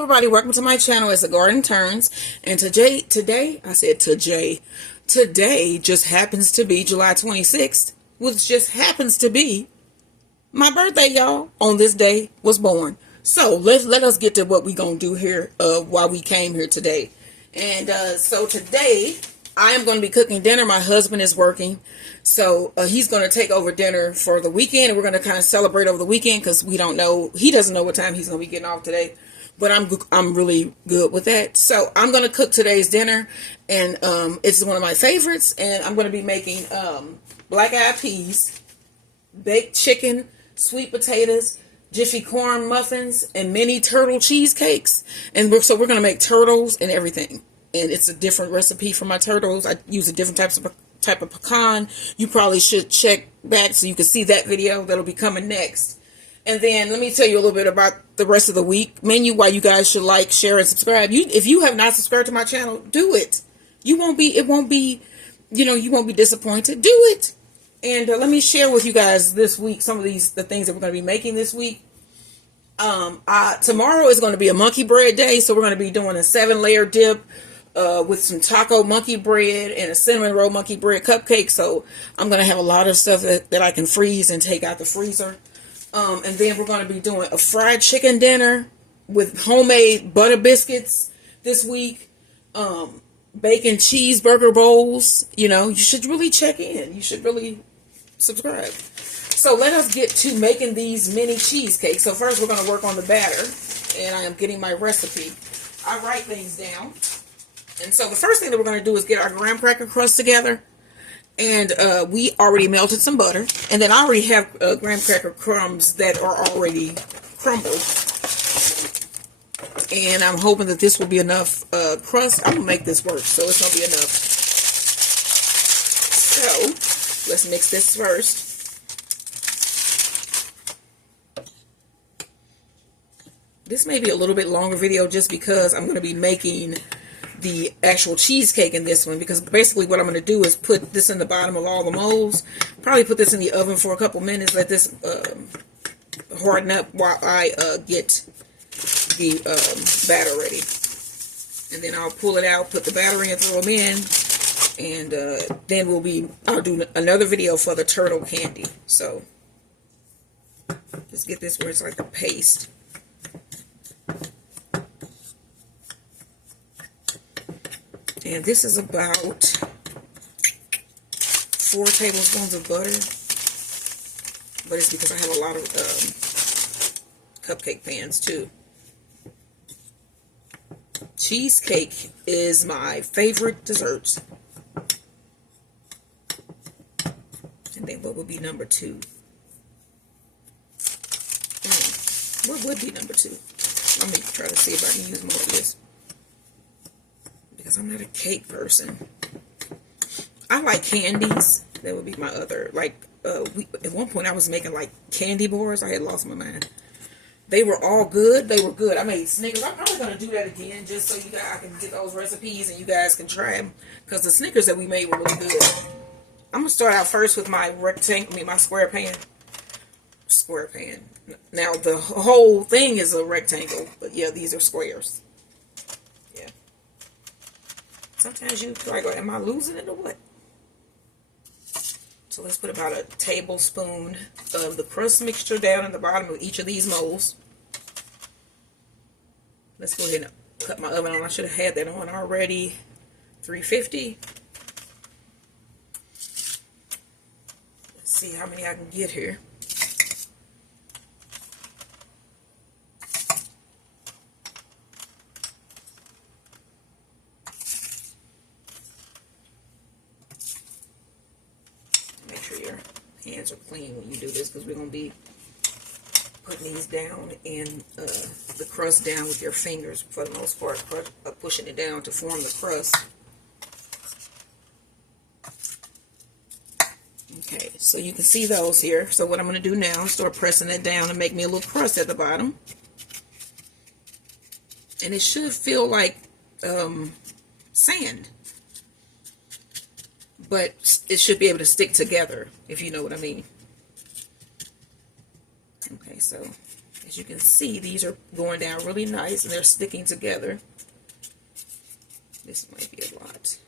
Everybody, welcome to my channel. It's the Garden Turns, and today just happens to be July 26th, which just happens to be my birthday, y'all. On this day was born. So let us get to what we gonna do here while we came here today. And so today I am going to be cooking dinner. My husband is working, so he's going to take over dinner for the weekend, and we're going to kind of celebrate over the weekend because we don't know. He doesn't know what time he's going to be getting off today, but I'm really good with that. So I'm going to cook today's dinner, and it's one of my favorites. And I'm going to be making black eyed peas, baked chicken, sweet potatoes, jiffy corn muffins, and mini turtle cheesecakes. And so we're going to make turtles and everything. And it's a different recipe for my turtles. I use a different type of pecan. You probably should check back so you can see that video. That'll be coming next. And then let me tell you a little bit about the rest of the week menu, why you guys should like, share, and subscribe. If you have not subscribed to my channel, do it. You won't be disappointed. Do it. And let me share with you guys this week some of the things that we're going to be making this week. Tomorrow is going to be a monkey bread day, so we're going to be doing a 7-layer dip with some taco monkey bread and a cinnamon roll monkey bread cupcake. So I'm going to have a lot of stuff that I can freeze and take out the freezer. And then we're going to be doing a fried chicken dinner with homemade butter biscuits this week. Bacon cheeseburger bowls. You should really check in. You should really subscribe. So let us get to making these mini cheesecakes. So first we're going to work on the batter, and I am getting my recipe. I write things down. And so the first thing that we're going to do is get our graham cracker crust together. And we already melted some butter. And then I already have graham cracker crumbs that are already crumbled. And I'm hoping that this will be enough crust. I'm going to make this work, so it's going to be enough. So let's mix this first. This may be a little bit longer video just because I'm going to be making the actual cheesecake in this one, because basically what I'm going to do is put this in the bottom of all the molds, probably put this in the oven for a couple minutes, let this harden up while I get the batter ready. And then I'll pull it out, put the batter in, throw them in, and then I'll do another video for the turtle candy. So just get this where it's like a paste. And this is about 4 tablespoons of butter. But it's because I have a lot of cupcake pans too. Cheesecake is my favorite dessert. And then what would be number 2? What would be number 2? Let me try to see if I can use more of this, because I'm not a cake person. I like candies. That would be my other, at one point I was making like candy bars. I had lost my mind. They were all good. They were good. I made Snickers. I'm probably going to do that again just so I can get those recipes and you guys can try them, because the Snickers that we made were really good. I'm going to start out first with my my square pan. Now the whole thing is a rectangle, but yeah, these are squares. Sometimes you like, am I losing it or what? So let's put about a tablespoon of the crust mixture down in the bottom of each of these molds. Let's go ahead and cut my oven on. I should have had that on already. 350. Let's see how many I can get here. Hands are clean when you do this, because we're going to be putting these down and the crust down with your fingers for the most part, pushing it down to form the crust. Okay, so you can see those here. So what I'm going to do now is start pressing it down and make me a little crust at the bottom. And it should feel like sand. But it should be able to stick together, if you know what I mean. Okay, so As you can see, these are going down really nice and they're sticking together. This might be a lot.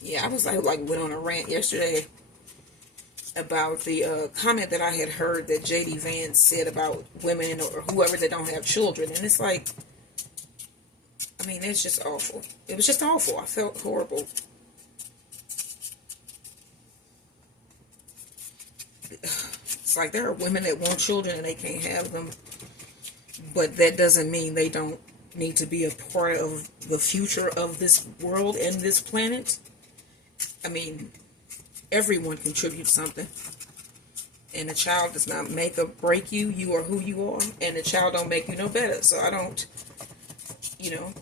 Yeah, I was like went on a rant yesterday about the comment that I had heard that J.D. Vance said about women or whoever that don't have children. And it's like, I mean, it's just awful. It was just awful. I felt horrible. It's like there are women that want children and they can't have them. But that doesn't mean they don't need to be a part of the future of this world and this planet. I mean, everyone contributes something. And a child does not make or break you. You are who you are. And a child don't make you no better. So I don't, you know,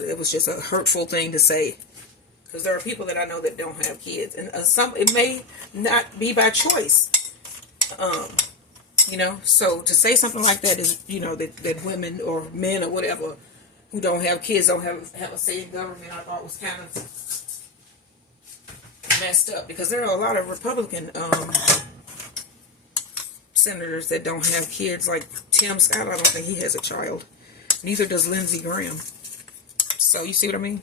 it was just a hurtful thing to say. Because there are people that I know that don't have kids. And it may not be by choice. You know, so to say something like that is, you know, that women or men or whatever who don't have kids don't have a say in government, I thought was kind of messed up. Because there are a lot of Republican senators that don't have kids, like Tim Scott. I don't think he has a child. Neither does Lindsey Graham. So you see what I mean?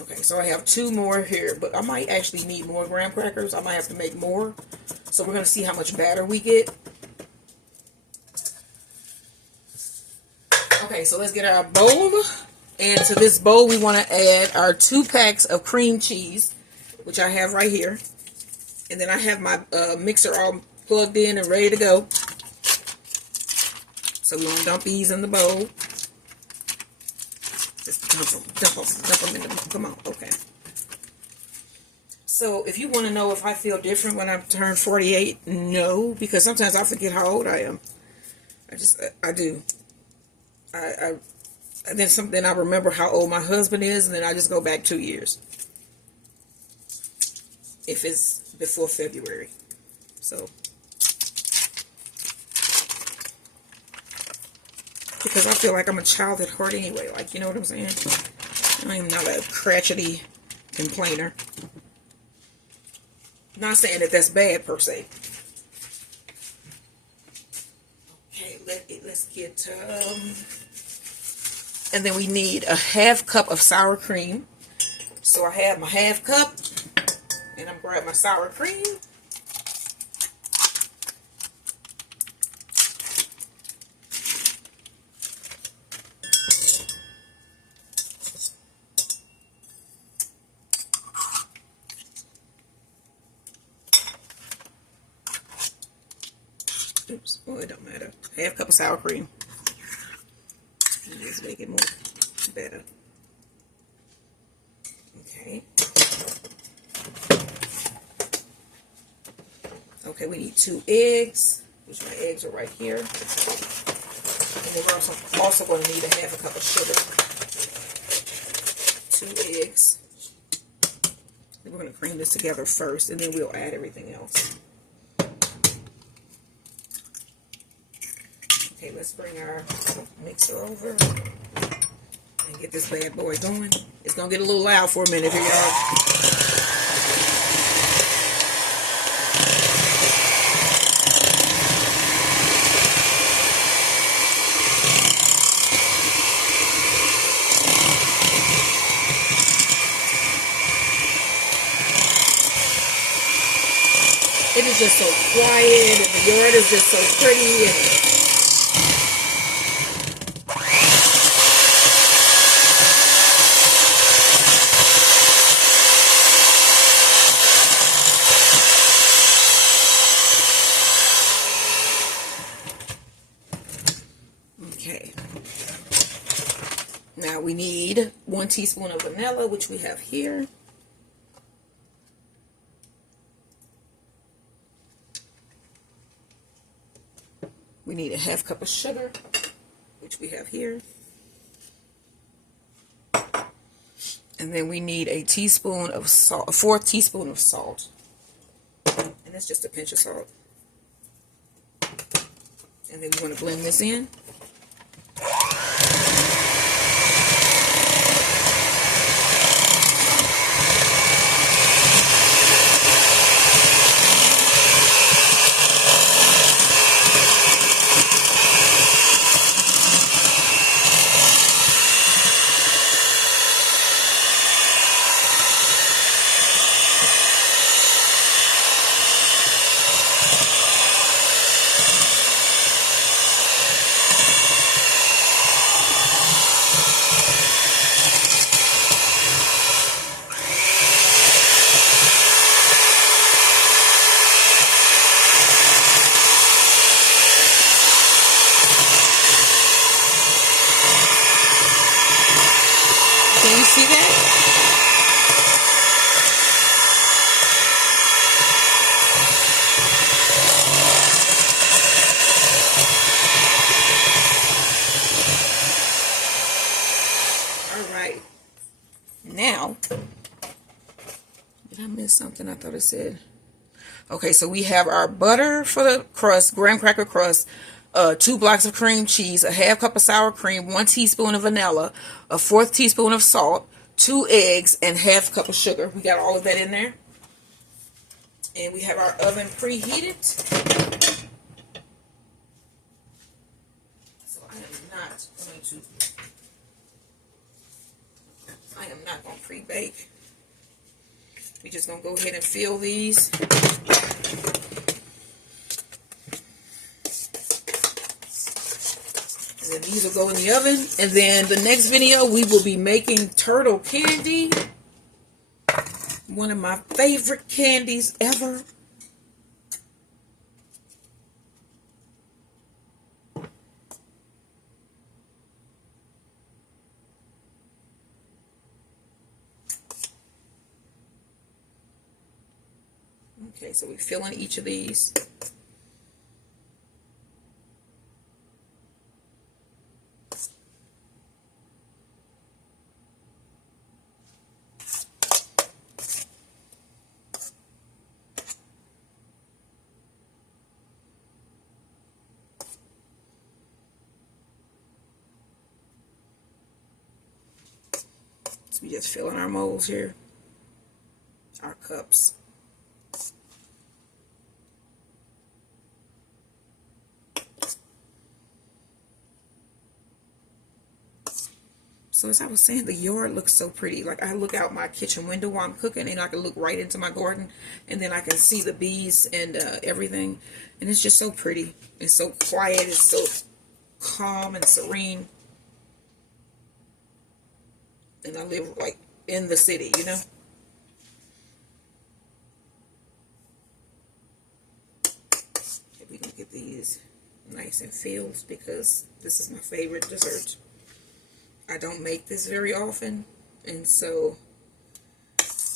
Okay, so I have 2 more here, but I might actually need more graham crackers. I might have to make more. So we're going to see how much batter we get. Okay, so let's get our bowl. And to this bowl, we want to add our 2 packs of cream cheese, which I have right here. And then I have my mixer all plugged in and ready to go. So we want to dump these in the bowl. Just dump them in the, come on, okay. So if you want to know if I feel different when I turn 48, no, because sometimes I forget how old I am. I do. And then I remember how old my husband is, and then I just go back 2 years. If it's before February. So. Because I feel like I'm a child at heart anyway. Like, you know what I'm saying? I'm not a crotchety complainer. Not saying that that's bad per se. Okay, let's get, and then we need a ½ cup of sour cream. So I have my ½ cup, and I'm grabbing my sour cream. Oops, well, it don't matter. ½ cup of sour cream. Just make it more better. Okay. Okay, we need 2 eggs, which my eggs are right here. And then we're also going to need a ½ cup of sugar. 2 eggs. And we're going to cream this together first, and then we'll add everything else. Okay, let's bring our mixer over and get this bad boy going. It's going to get a little loud for a minute here, y'all. It is just so quiet, and the yard is just so pretty, and okay. Now we need 1 teaspoon of vanilla, which we have here. We need a ½ cup of sugar, which we have here. And then we need a teaspoon of salt, a 4th teaspoon of salt. And that's just a pinch of salt. And then we're going to blend this in. Can you see that? All right. Now, did I miss something? I thought it said. Okay, so we have our butter for the crust, graham cracker crust, 2 blocks of cream cheese, a half cup of sour cream, 1 teaspoon of vanilla, a 1/4 teaspoon of salt, 2 eggs, and half cup of sugar. We got all of that in there. And we have our oven preheated. So I am not going to pre-bake. We're just going to go ahead and fill these. And then these will go in the oven. And then the next video, we will be making turtle candy. One of my favorite candies ever. Okay, so we fill in each of these. So we just fill in our molds here, our cups. So as I was saying, the yard looks so pretty. Like I look out my kitchen window while I'm cooking and I can look right into my garden and then I can see the bees and everything. And it's just so pretty. It's so quiet. It's so calm and serene. And I live like in the city, you know. If we can get these nice and filled because this is my favorite dessert. I don't make this very often, and so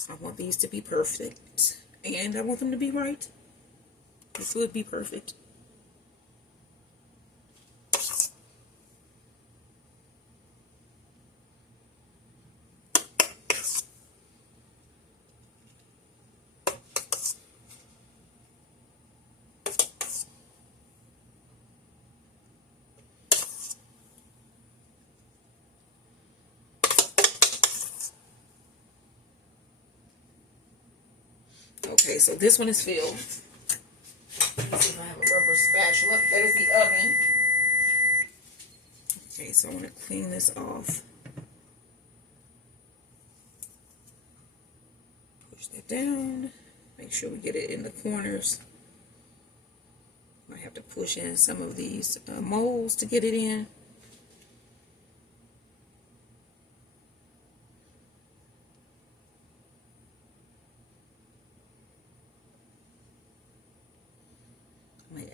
I want these to be perfect, and I want them to be right. This would be perfect. Okay, so this one is filled. Let's see if I have a rubber spatula. That is the oven. Okay, so I want to clean this off. Push that down. Make sure we get it in the corners. I have to push in some of these molds to get it in.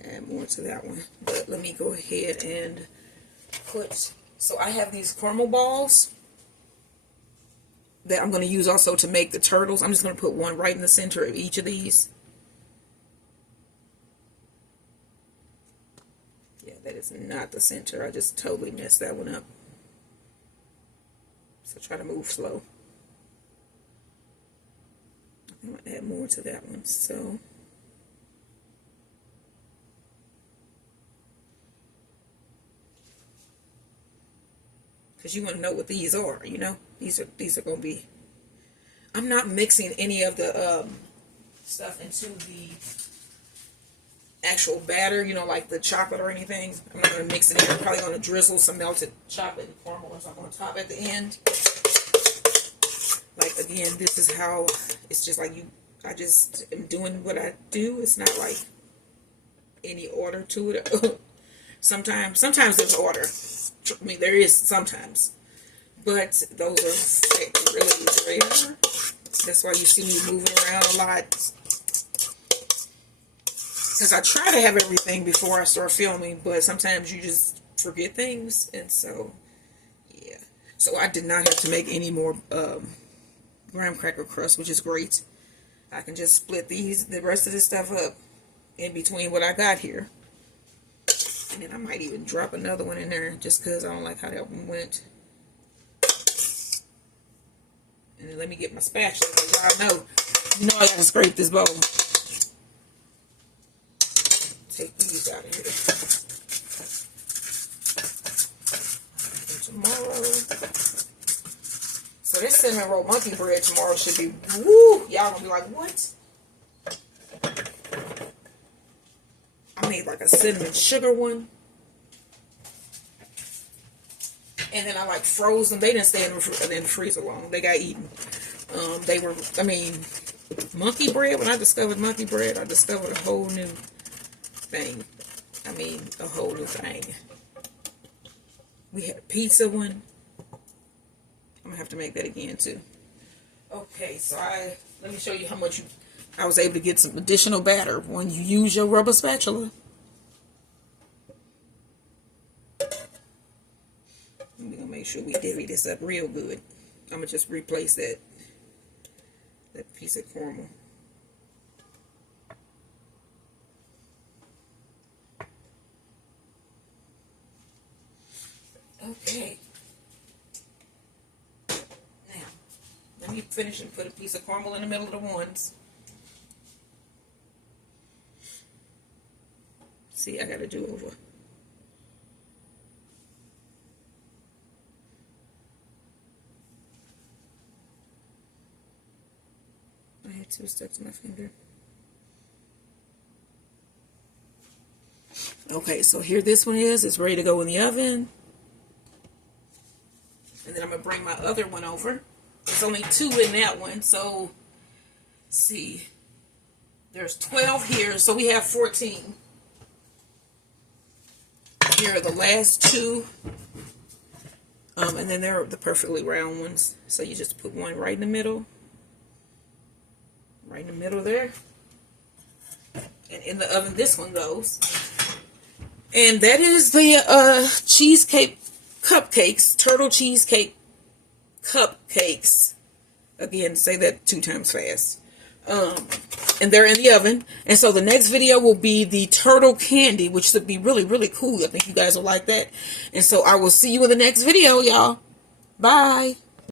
Add more to that one, but let me go ahead and put, so I have these caramel balls that I'm going to use also to make the turtles. I'm just going to put one right in the center of each of these. Yeah, that is not the center. I just totally messed that one up. So try to move slow. I'm going to add more to that one. So because you want to know what these are, you know. These are going to be, I'm not mixing any of the stuff into the actual batter, you know, like the chocolate or anything. I'm not going to mix it in. I'm probably going to drizzle some melted chocolate and caramel or something on top at the end. Like, again, this is how, it's just like I just am doing what I do. It's not like any order to it. Sometimes there's order. I mean, there is sometimes. But those are really rare. That's why you see me moving around a lot. Because I try to have everything before I start filming, but sometimes you just forget things. And so, yeah. So I did not have to make any more graham cracker crust, which is great. I can just split the rest of this stuff up in between what I got here. And then I might even drop another one in there just because I don't like how that one went. And then let me get my spatula. Y'all know, you know I gotta scrape this bowl. Take these out of here. And tomorrow. So this cinnamon roll monkey bread tomorrow should be, woo! Y'all gonna be like, what? I made like a cinnamon sugar one. And then I like froze them. They didn't stay in the freezer long. They got eaten. They were, I mean, monkey bread. When I discovered monkey bread, I discovered a whole new thing. I mean, a whole new thing. We had a pizza one. I'm gonna have to make that again too. Okay, so let me show you how much I was able to get some additional batter when you use your rubber spatula. We're gonna make sure we divvy this up real good. I'm gonna just replace that piece of caramel. Okay. Now, let me finish and put a piece of caramel in the middle of the ones. See, I gotta do over. I had two stuck to my finger. Okay, so here this one is. It's ready to go in the oven. And then I'm going to bring my other one over. There's only 2 in that one, so let's see. There's 12 here, so we have 14. Here are the last 2. And then they're the perfectly round ones. So you just put one right in the middle. Right in the middle there. And in the oven this one goes. And that is the cheesecake cupcakes, turtle cheesecake cupcakes. Again, say that 2 times fast. And they're in the oven. And so the next video will be the turtle candy, which should be really, really cool. I think you guys will like that. And so I will see you in the next video, y'all. Bye.